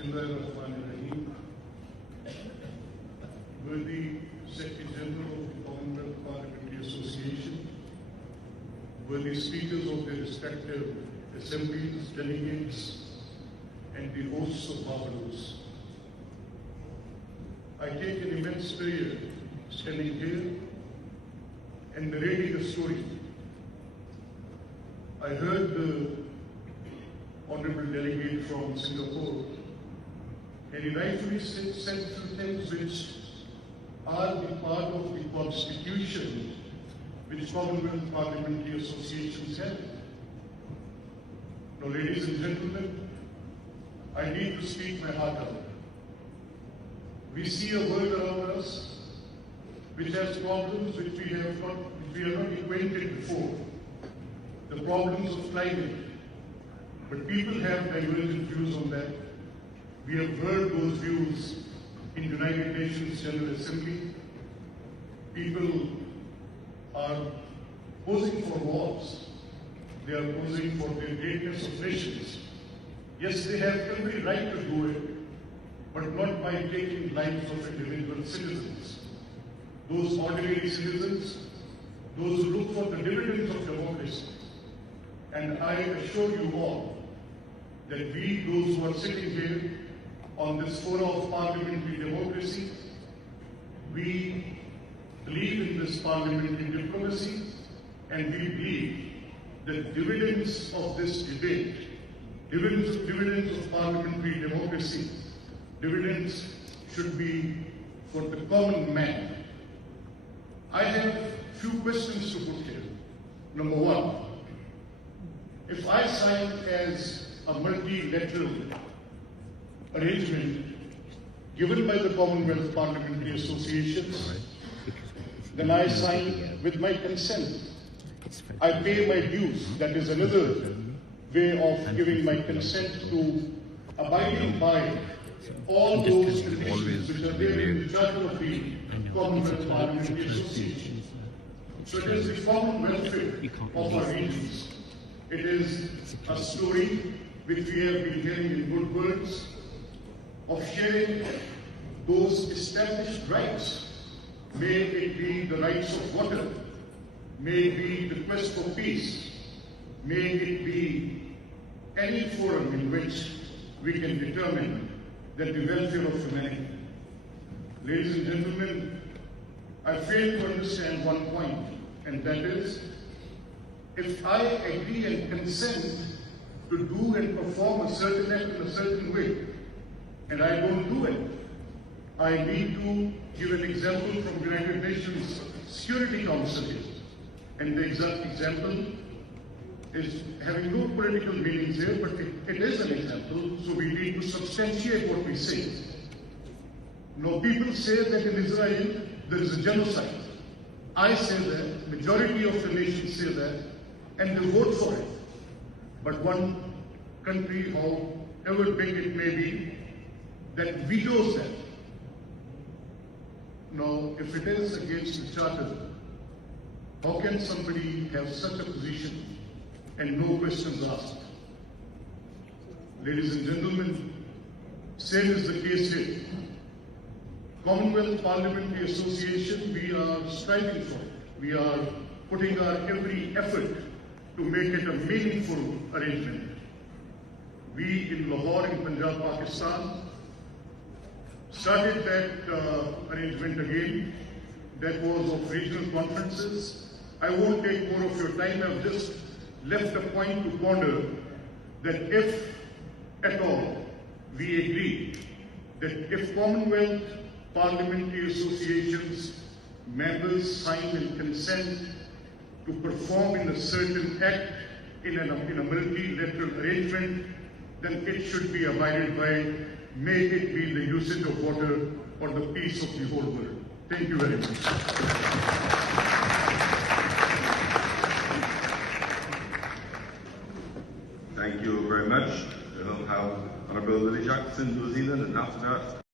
Bismillahirrahmanirrahim. Worthy Secretary General of the Commonwealth Parliamentary Association, worthy speakers of their respective assemblies, delegates, and the hosts of Barbadus. I take an immense pleasure standing here and narrating a story. I heard the Honorable Delegate from Singapore, and he rightfully said few things which are the part of the constitution which Commonwealth Parliamentary Associations have. Now, ladies and gentlemen, I need to speak my heart out. We see a world around us which has problems which we are not acquainted before. The problems of climate. But people have divergent views on that. We have heard those views in United Nations General Assembly. People are posing for wars. They are posing for the greatness of nations. Yes, they have every right to do it, but not by taking lives of individual citizens. Those ordinary citizens, those who look for the dividends of democracy. And I assure you all that we, those who are sitting here on this forum of parliamentary democracy, we believe in this parliamentary diplomacy, and we believe that dividends of this debate, dividends of parliamentary democracy, dividends should be for the common man. I have few questions to put here. Number one, if I sign as a multilateral arrangement given by the Commonwealth Parliamentary Associations, then I sign with my consent. I pay my dues. That is another way of giving my consent to abiding by all those conditions which are there in the Charter of the Commonwealth Parliamentary Association. So it is the common welfare of our regions. It is a story which we have been hearing in good words of sharing those established rights. May it be the rights of water, may it be the quest for peace, may it be any forum in which we can determine that the welfare of humanity. Ladies and gentlemen, I fail to understand one point, and that is, if I agree and consent to do and perform a certain act in a certain way, and I don't do it, I need to give an example from United Nations Security Council here. And the exact example is having no political meanings here, but it is an example, so we need to substantiate what we say. Now, people say that in Israel there is a genocide. I say that, majority of the nations say that, and they vote for it. But one country, however big it may be, that vetoes that. Now, if it is against the Charter, how can somebody have such a position and no questions asked? Ladies and gentlemen, same is the case here. Commonwealth Parliamentary Association, we are striving for it. We are putting our every effort to make it a meaningful arrangement. We in Lahore, in Punjab, Pakistan, started that arrangement again. That was of regional conferences. I won't take more of your time. I've just left a point to ponder that if at all we agree that if Commonwealth Parliamentary Associations members sign and consent to perform in a certain act in a multilateral arrangement, then it should be abided by. May it be the usage of water for the peace of the whole world. Thank you very much. Thank you very much. Honorable Willie Jackson, New Zealand, and after that,